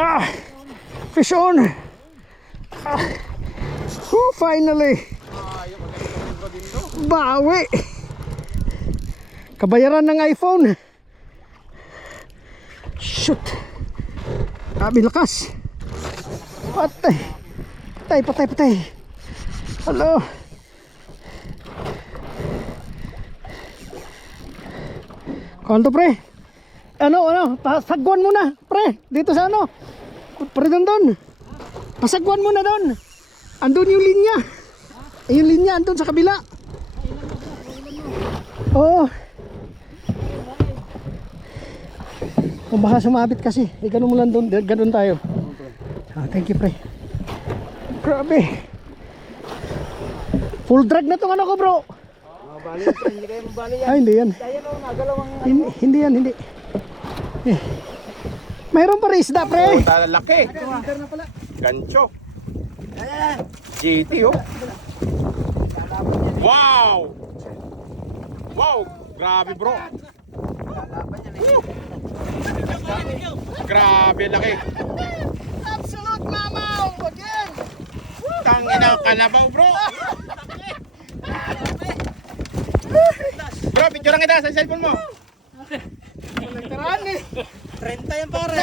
Ah, fish on. Ah, finally. Bawi. Kabayaran ng iPhone. Shoot. Grabe lakas. Patay. Patay. Hello. Kanto pre. Ano, pasagwan muna, pre. Dito sa ano? Pre doon. Pasagwan muna doon. Andun yung linya. Yung linya andun sa kabila. Oo. Kung baka sumabit kasi, ganun mo lang doon, ganun tayo. Thank you pre. Grabe. Full drag na tong ano ko bro. Mabali yan, hindi kayo mabali yan. Ay hindi yan. Ayan o, nagalawang Hindi yan. Mayroon pa rin isda pre. Laki. Gancho. GT oh. Wow. Grabe bro. Grabe laki. Absolute mamaw again. Tangina kalabaw bro. Bro, picture lang kita sa cellphone mo. Nagtaraan eh. 30 yan pare.